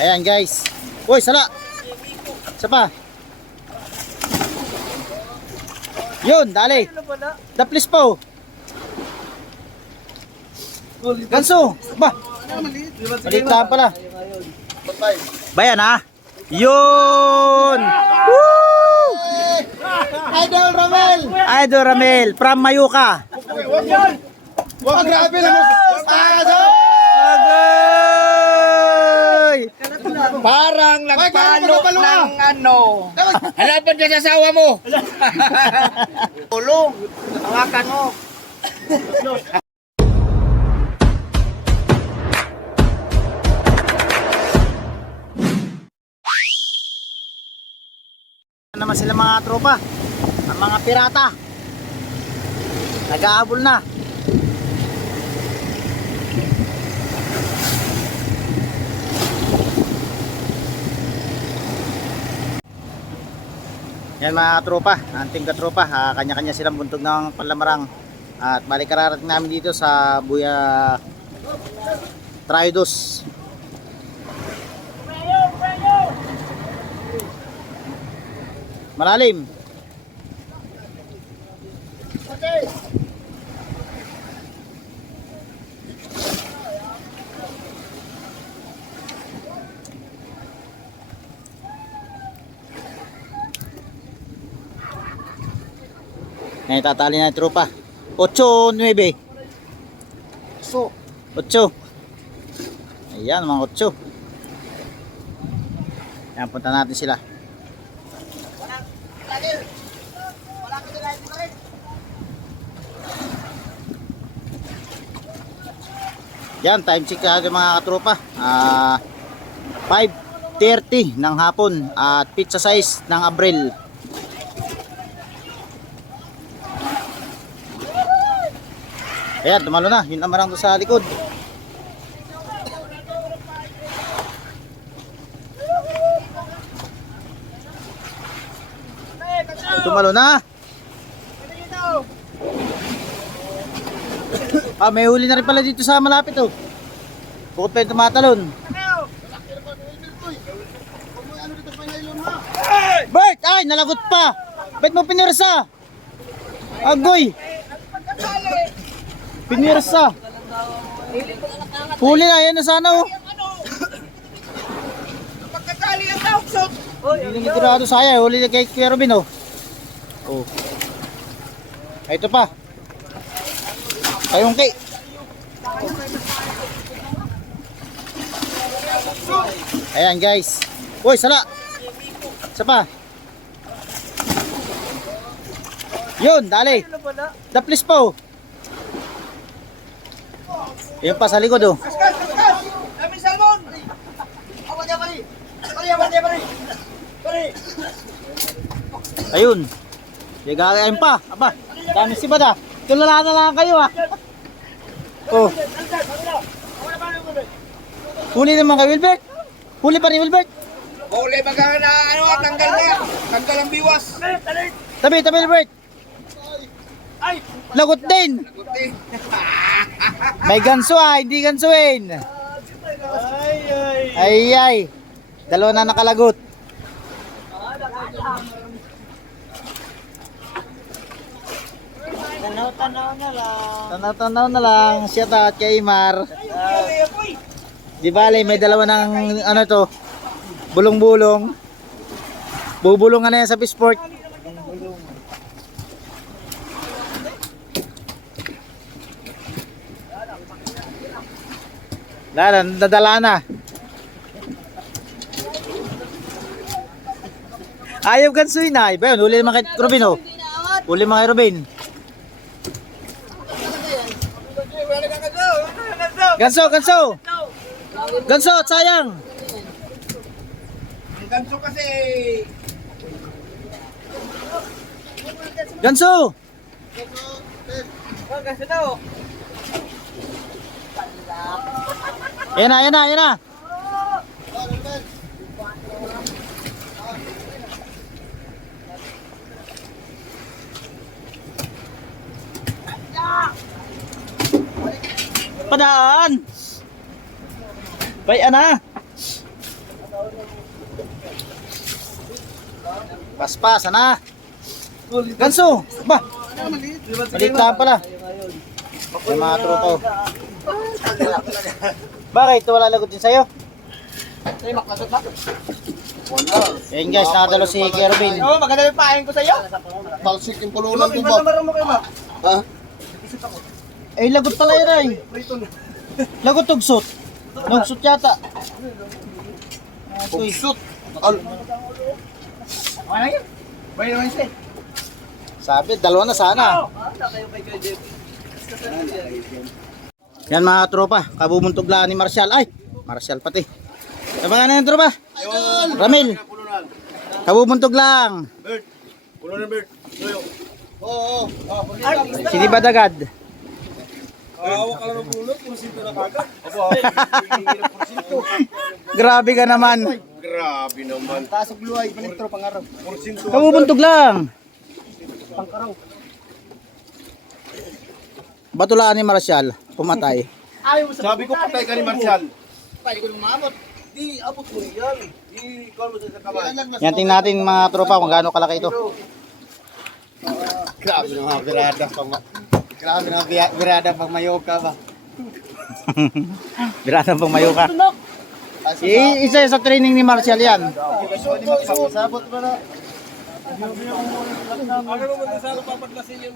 Ayan guys. Uy, sala. Isa pa. Yun, dali. Daplis po. Ganso. Ba. Maliit lang pala. Bayan ha. Yun. Woo! Idol Ramel! Idol Ramel from Mayuka. Wag grabe naman! Agay! Parang nagpalo ng ano. Hanapan ka sa asawa mo. Tulong. Hawakan mo. Ano naman sila mga tropa ang mga pirata nag-aabol na yan mga tropa anting katropa ah, kanya-kanya silang buntog ng panlamarang at balik kararating namin dito sa Buya Traidos. Malalim Ngayon tatali na yung tropa. 8, 9 So, 8 Ayan mga 8 Ayan punta natin sila. Yan, time check agad mga katropa. Ah, 5.30 ng hapon at pizza size ng Abril. Ayan, tumalo na. Yun ang marang sa likod. Tumalo na. Ah, may huli na rin pala dito sa malapit oh. Bukod pa yung tumatalon. Bert! Ay, nalagot pa! Ba't mo pinirsa? Agoy! Pinirsa! Huli na, yan na sana oh. Pagkatali ang tauksot. Hindi nang itirado saya, huli na kay Kuya Robin oh. Oh. Ay, ito pa. Kayong kay. Ayan guys. Uy, sala. Isa pa. Yun, dali. Daplis po. Yun pa sa likod oh. Kaskas, kaskas. Dami salmon. Awa niya, pari. Pari, awa niya, pari. Pari. Ayun. Gagayain pa. Aba, dami si Bada. Tulala na lang kayo ah. Oh. Huli naman kay Wilbert. Huli pa ni Wilbert. Huli baga na ano, tanggal na. Tanggal ang biwas. Tabi, tabi Wilbert. Lagot din. Guti. May ganso ah, hindi gansuin. Ay ay. Dalawa na nakalagot. Tanaw-tanaw na lang. Tanaw-tanaw na lang. Shout out kay Imar. Di bale, may dalawa ng ano to. Bulong-bulong. Bubulungan na yan sa Pisport. Dala, nadala na. Ayaw gansuin na. Iba yun, huli naman kay Robin oh. Huli naman kay Robin. Ganso, ganso. Ganso, sayang. Ang ganso kasi. Ganso. Ang ganso daw. Ayan na, ayan na, na. Padaan. Bay ana. Paspas, na. Ganso, ba? Maliit lang pala. Yung mga tropa. Bakit? Wala lagot din sa'yo? Ay, maklasot ba? Ayun guys, nakadalo si Kervin. Oo, maganda yung pahain ko sa'yo. Talsik yung pulunan ko ba? Marunong mo kayo ba? Ha? Eh, lagot pala yun ay. Lagot tugsot. Nugsot yata. Al Okay na yun. Bayan naman siya. sabi, dalawa na sana. Yan mga tropa, kabubuntog lang ni Marshall. Ay, Marshall pati. Sa mga na yung tropa? Ramil. Kabubuntog lang. Oo. Sini Badagad. Grabe ka naman. Grabe naman. Taas ang luhay, panitro, pangarap. Kabubuntog lang. Batulaan ni Marshall, pumatay. Ayaw mo sa Sabi ko patay ka ni Marshall. Tayo ko nung maamot. Di, abot mo yan. Di, ikaw mo sa kamay. Yan tingnan natin mga tropa kung gaano kalaki ito. Grabe ng mga birada Grabe ng mga birada pang mayoka ba? Birada pang mayo ka. I- isa sa training ni Marshall yan. Sabot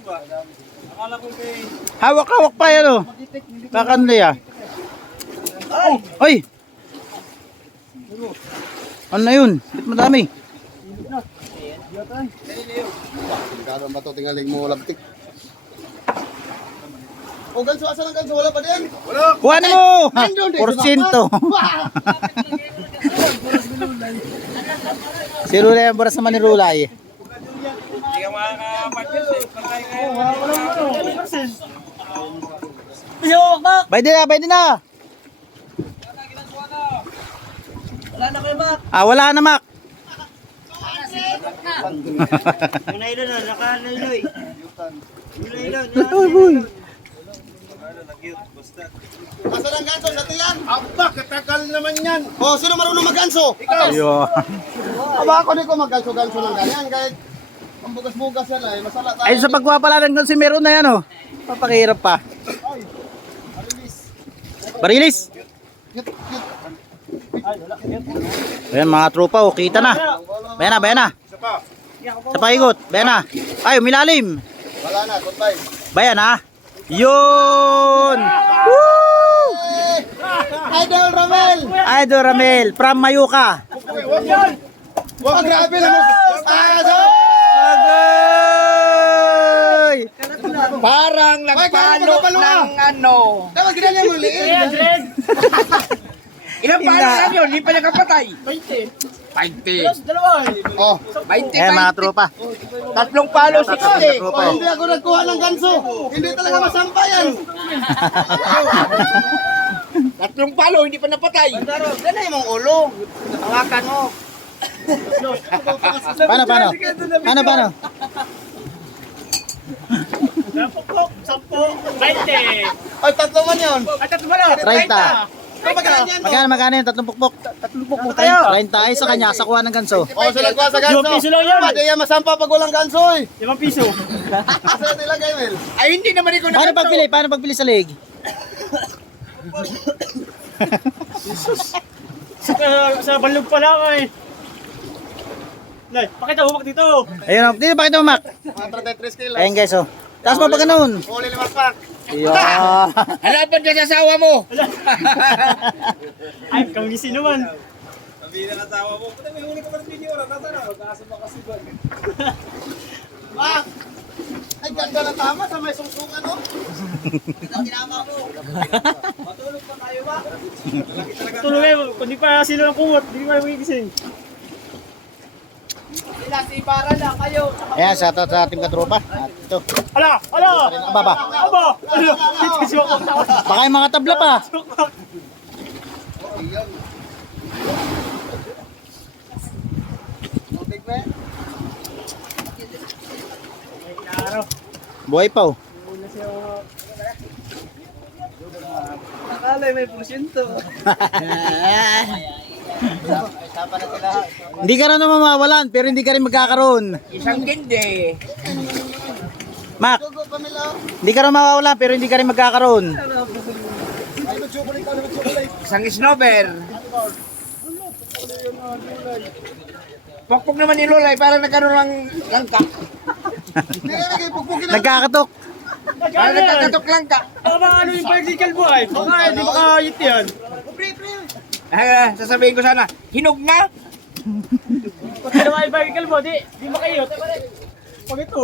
ba na? Hawak-hawak pa yan oh. Kakanli ah. Ay! Ano na yun? Ba't madami? Gano'n ba ito tingaling mo labtik? O ganso, asan ang ganso? Wala pa din? Wala! Kuhanin mo! Ha, Nandun din, Porsyento. si Rulay ang baras naman ni Rulay. Bayde na, bayde na. Wala na kayo ba? Ah, wala na, Mac. Yung nailon na, nailon, Uy, boy. Asan ang ganso? Sa tiyan? Aba, katagal naman yan. O, sino marunong mag-ganso? Ikaw. Aba, ako din ko mag-ganso-ganso ng ganyan. Kahit ang bugas-bugas yan ay masala tayo. Ay, sa pagkuha pala ng si meron na yan, oh. Papakihirap pa. Barilis. Cute, cute. Ayan mga tropa, oh, kita na. Bayan na, bayan na. Sa paikot, bayan na. Ay, umilalim. Wala na, goodbye. Bayan na. Yun! Woo! Idol Romel! Idol Ramel, from Mayuka. Wah, grabe naman. Ah, so, Agay! Parang nagpalo ng ano. dapat ginanya mo liit. Ilang palo lang yun, hindi pa nakapatay. 20. 20. Dalawa Oh, 20, Ayan mga tropa. Tatlong palo, 60. tropa. oh, hindi ako nagkuha ng ganso. Hindi talaga masampa yan. Tatlong palo, hindi pa napatay. Ganun yung ulo. Hawakan mo. Paano, paano? Paano, paano? Ay, tatlo man yun. 30. Kapag yan. Magkano, magkano yung tatlong pukpok? Tatlong pukpok tayo. 30 ay sa kanya, sa kuha ng ganso. Oh, sila kuha sa ganso. piso lang yan. Pwede yan masampa pag walang ganso eh. 5 piso. Asa na nilagay, Mel? Ay, hindi naman ikaw Paano pagpili? Paano pagpili sa leg? sa, sa balog pa lang ay. Nay, pakita mo dito. Ayun, oh. dito pakita mo. Mga 33 kilos. Ayun guys, oh. Taas mo pa ganun. Huli limas pack. Yeah. Hanapan ka sa asawa mo. Ay, kamisi naman. Pack! Ay, ganda na tama sa may sungsungan, oh. Tulog kayo, kung di pa sila ng kumot, di pa magigising. Ayan, sa sa ating katropa. At ito. Ala! Ala! Aba, ba? Aba! Na. Baka yung mga tabla pa. Buhay pa, oh. Akala may porsyento. Hindi ka rin naman mawawalan, pero hindi ka rin magkakaroon. Isang gindi. Mac, hindi ka rin mawawalan, pero hindi ka rin magkakaroon. Isang snowber. Pokpok naman ni Lolay, parang nagkaroon ng langka. Nagkakatok. Parang nagkakatok langka. Baka baka ano yung bicycle mo ay. Baka hindi makahit yan. Ah, sasabihin ko sana, hinog nga. Pag tinamaan yung bicycle mo, di, di. Pag ito,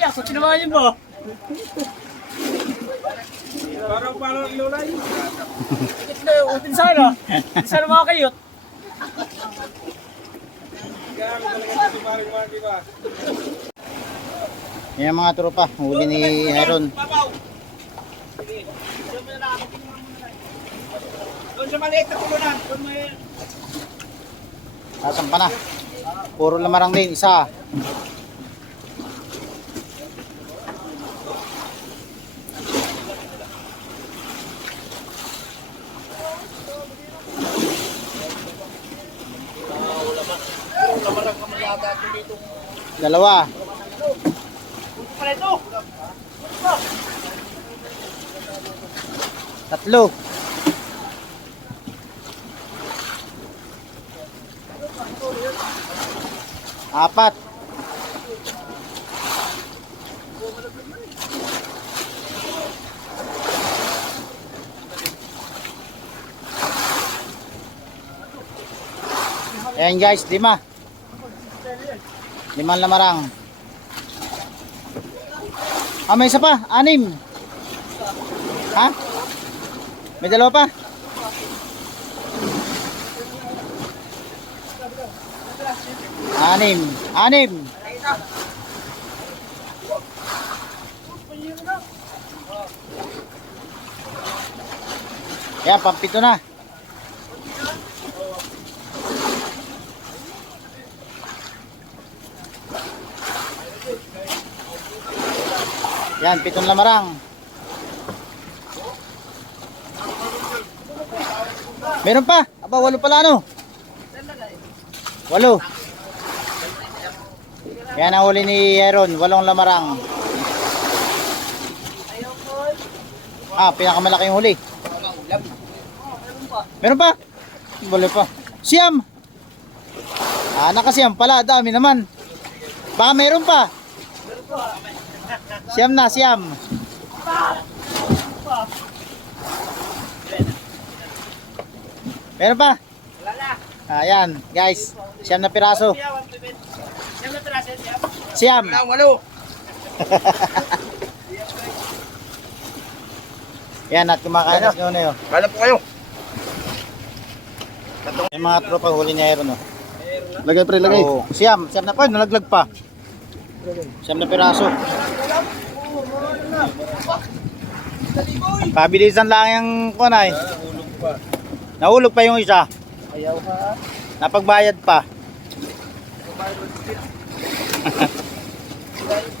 yeah, pag tinamaan yun mo. Parang parang ilulay. Ito, utin sana. Hindi sana makakayot. Yan mga tropa, huli ni Aaron. Doon sa maliit na kulunan. Doon may... Tasampa na. Puro lamarang din, isa. Dalawa. Tatlo. Apat. Ayan guys, lima. Limang lamarang. Ah, may isa pa. Anim. Ha? May dalawa pa? Anim. Anim. Yan, pampito na. Yan, pitong lamarang. Meron pa. Aba, walo pala ano? Walo. Yan ang huli ni Aaron. Walong lamarang. Ah, pinakamalaki yung huli. Meron pa? Walo pa. Siyam. Ah, nakasiyam pala. Dami naman. Baka meron pa. Siyam na, siyam. Meron pa? Wala na. Ayan, guys. Siyam na piraso. Na. Siyam. Walo. Yan, at kumakain na yun yun. Kala po kayo. Yung mga tropa huli ni Aaron. Oh. Lagay pre, lagay. Oo. Siyam. Siyam na pa. Nalaglag pa. Siyam na piraso. Pabilisan lang yung kunay. Nahulog pa yung isa. Ayaw ha. Napagbayad pa. Thank you.